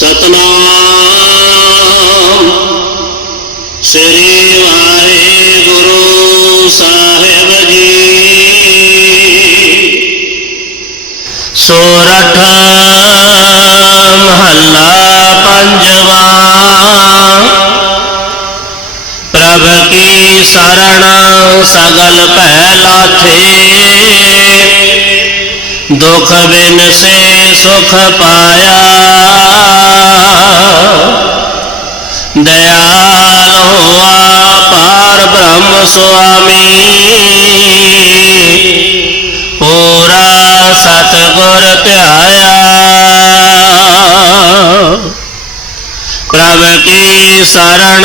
सतनाम। श्री वाहे गुरु साहेब जी। सोरठ महला पंजवा। प्रभ की शरण सगल पहला थे। दुख बिन से सुख पाया। स्वामी। पूरा सतगुर प्याया प्रभ की शरण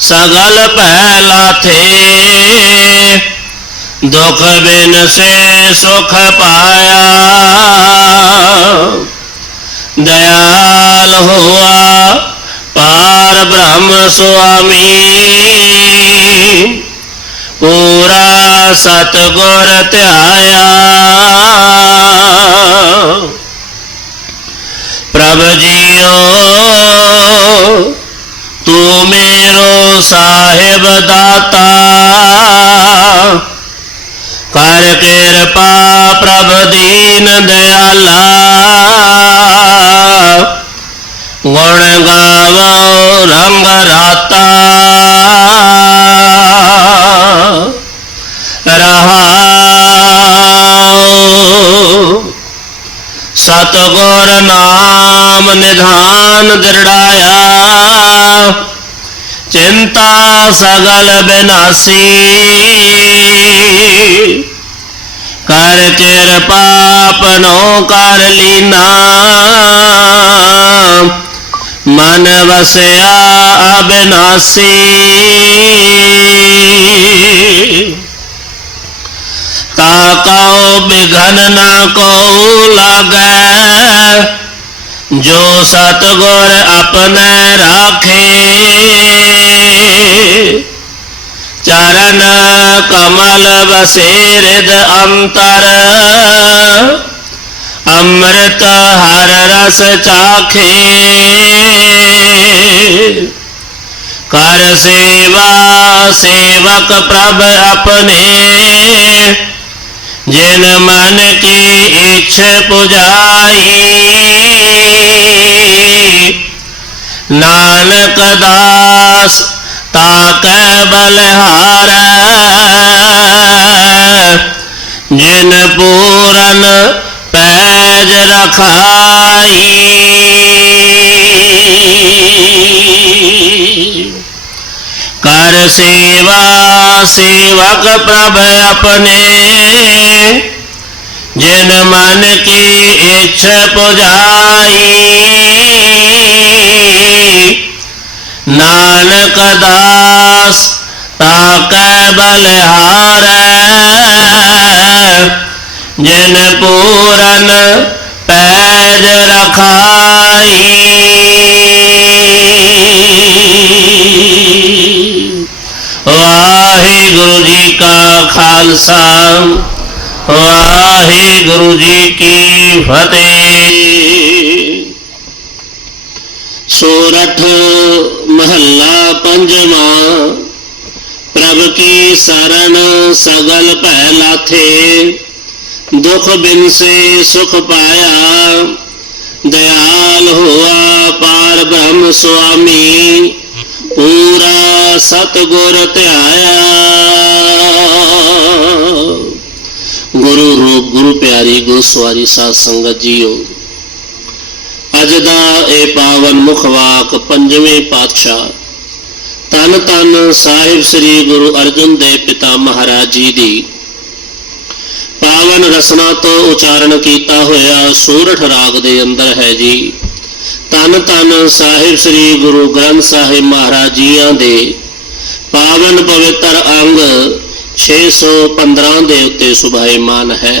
सगल पहला थे। दुख बिन से सुख पाया। दयाल हुआ पार ब्रह्म स्वामी। पूरा सतगुर त्याया। प्रभ जियो, तू मेरो साहेब दाता। कर कृपा प्रभ दीन दयाला। गुण गाव रंग राता। सतगुर नाम निधान दृढ़ाया। चिंता सगल बिनासी कर कृपा पनो कर लीना। मन बसया अविनाशी। ताकाओ, बिघन न को लग। जो सतगुर अपने राखे। चरण कमल बसेरद अंतर। अमृत हर रस चाखे। कर सेवा सेवक प्रभ अपने। जिन मन की इच्छ पुजाई नानक दास ताक बलहार। जिन पूरन पैज रखाई। कर सेवा, सेवक प्रभ अपने। जिन मन की इच्छा पुजाई नानक दास ताक बलहार। जिन पूरन पैज रखाई का खालसा। वाहे गुरु जी की फतेह। सोरठ महला पंजमा, प्रभ की शरण सगल पहला थे। दुख बिन से सुख पाया, दयाल हुआ पार ब्रह्म स्वामी। पूरा सतगुर त्याया ਪਿਆਰੀ ਗੁਰੂ ਸਵਾਰੀ ਸਾਧ ਸੰਗਤ ਜੀਓ। ਅੱਜ ਦਾ ਇਹ ਪਾਵਨ ਮੁਖਵਾਕ ਪੰਜਵੇਂ ਪਾਤਸ਼ਾਹ, ਤਨ ਤਨ ਸਾਹਿਬ ਸ੍ਰੀ ਗੁਰੂ ਅਰਜਨ ਦੇਵ ਪਿਤਾ ਮਹਾਰਾਜ ਜੀ ਦੀ। ਪਾਵਨ ਰਸਨਾ ਤੋਂ ਉਚਾਰਨ ਕੀਤਾ ਹੋਇਆ ਸੂਰਠ ਰਾਗ ਦੇ ਅੰਦਰ ਹੈ ਜੀ। ਤਨ ਤਨ ਸਾਹਿਬ ਸ੍ਰੀ ਗੁਰੂ ਗ੍ਰੰਥ ਸਾਹਿਬ ਮਹਾਰਾਜ ਜੀਆਂ ਦੇ ਪਾਵਨ ਪਵਿੱਤਰ ਅੰਗ 615 ਦੇ ਉੱਤੇ ਸੁਭਾਈਮਾਨ ਹੈ।